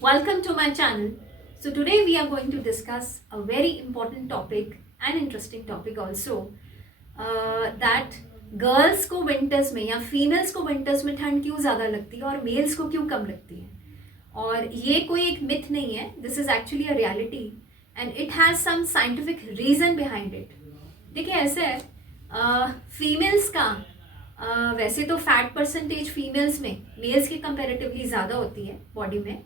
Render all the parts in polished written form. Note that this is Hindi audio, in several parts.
Welcome to my channel. So today we are going to discuss a very important topic and interesting topic also, that girls को विंटर्स में या फीमेल्स को विंटर्स में ठंड क्यों ज़्यादा लगती है और मेल्स को क्यों कम लगती है। और ये कोई एक मिथ नहीं है, this is actually a reality and it has some scientific reason behind it. देखिए ऐसे है, फीमेल्स का वैसे तो फैट परसेंटेज फीमेल्स में मेल्स के कंपेरेटिवली ज़्यादा होती है बॉडी में।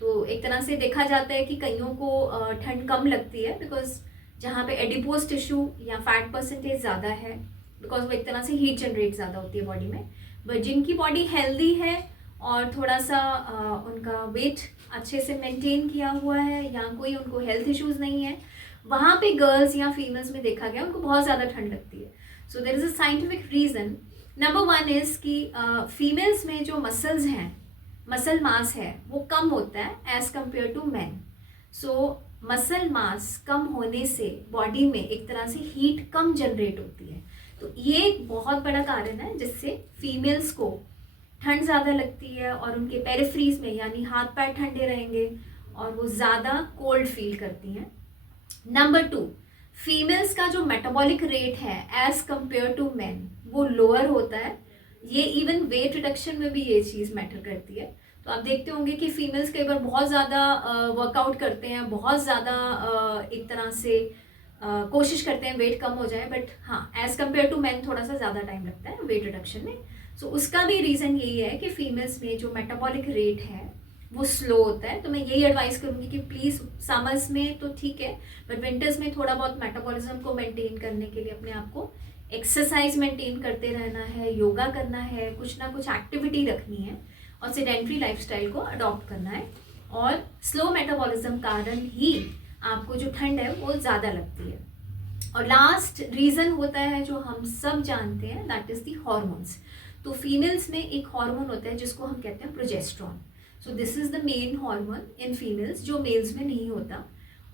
तो एक तरह से देखा जाता है कि कईयों को ठंड कम लगती है बिकॉज जहाँ पे एडिपोज टिश्यू या फैट परसेंटेज ज़्यादा है, बिकॉज वो एक तरह से हीट जनरेट ज़्यादा होती है बॉडी में। बट जिनकी बॉडी हेल्दी है और थोड़ा सा उनका वेट अच्छे से मेंटेन किया हुआ है या कोई उनको हेल्थ इश्यूज़ नहीं है, वहाँ पे गर्ल्स या फीमेल्स में देखा गया उनको बहुत ज़्यादा ठंड लगती है। So there is a scientific reason. Number one is कि फीमेल्स में जो मसल्स हैं, मसल मास है, वो कम होता है as compared to man. So muscle mass कम होने से बॉडी में एक तरह से हीट कम जनरेट होती है। तो ये एक बहुत बड़ा कारण है जिससे फीमेल्स को ठंड ज़्यादा लगती है और उनके पेरिफ्रीज में यानी हाथ पैर ठंडे रहेंगे और वो ज़्यादा कोल्ड फील करती हैं। नंबर टू, फीमेल्स का जो मेटाबॉलिक रेट है एज कंपेयर टू मैन वो लोअर होता है। ये इवन वेट रिडक्शन में भी ये चीज़ मैटर करती है। तो आप देखते होंगे कि फीमेल्स कई बार बहुत ज़्यादा वर्कआउट करते हैं, बहुत ज़्यादा एक तरह से कोशिश करते हैं वेट कम हो जाए, बट हाँ एज कम्पेयर टू मैन थोड़ा सा ज़्यादा टाइम लगता है वेट रिडक्शन में। सो उसका भी रीज़न यही है कि फीमेल्स में जो मेटाबॉलिक रेट है वो स्लो होता है। तो मैं यही एडवाइस करूँगी कि प्लीज़ समर्स में तो ठीक है, बट विंटर्स में थोड़ा बहुत मेटाबॉलिज्म को मेंटेन करने के लिए अपने आप को एक्सरसाइज मेंटेन करते रहना है, योगा करना है, कुछ ना कुछ एक्टिविटी रखनी है और सेडेंट्री लाइफस्टाइल को अडॉप्ट करना है। और स्लो मेटाबॉलिज्म कारण ही आपको जो ठंड है वो ज़्यादा लगती है। और लास्ट रीज़न होता है जो हम सब जानते हैं, दैट इज़ दी हॉर्मोन्स। तो फीमेल्स में एक हार्मोन होता है जिसको हम कहते हैं progesterone. So this is the main hormone in females जो मेल्स में नहीं होता।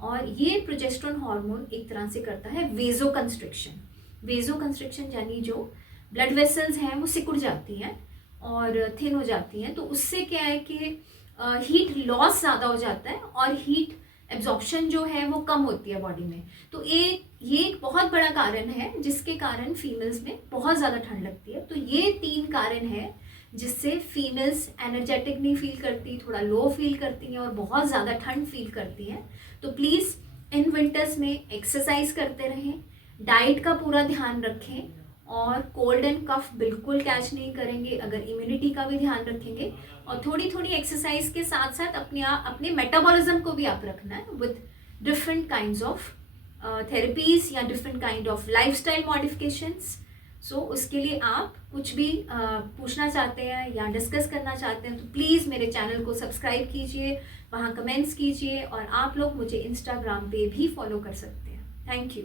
और ये प्रोजेस्ट्रॉन हार्मोन एक तरह से करता है वेजो कंस्ट्रिक्शन। वेजो कंस्ट्रिक्शन यानी जो ब्लड वेसल्स हैं वो सिकुड़ जाती हैं और थिन हो जाती हैं। तो उससे क्या है कि हीट लॉस ज़्यादा हो जाता है और हीट एब्जॉर्प्शन जो है वो कम होती है बॉडी में। तो ये एक बहुत बड़ा कारण है जिसके कारण फीमेल्स में बहुत ज़्यादा ठंड लगती है। तो ये 3 कारण है जिससे फीमेल्स एनर्जेटिक नहीं फील करती, थोड़ा लो फील करती हैं और बहुत ज़्यादा ठंड फील करती हैं। तो प्लीज़ इन विंटर्स में एक्सरसाइज करते रहें, डाइट का पूरा ध्यान रखें और कोल्ड एंड कफ बिल्कुल कैच नहीं करेंगे अगर इम्यूनिटी का भी ध्यान रखेंगे। और थोड़ी थोड़ी एक्सरसाइज के साथ साथ अपने मेटाबॉलिज्म को भी आप रखना है with different kinds of therapies या different kind of lifestyle modifications. So उसके लिए आप कुछ भी पूछना चाहते हैं या डिस्कस करना चाहते हैं तो प्लीज़ मेरे चैनल को सब्सक्राइब कीजिए, वहाँ कमेंट्स कीजिए और आप लोग मुझे इंस्टाग्राम पे भी फॉलो कर सकते हैं। Thank you.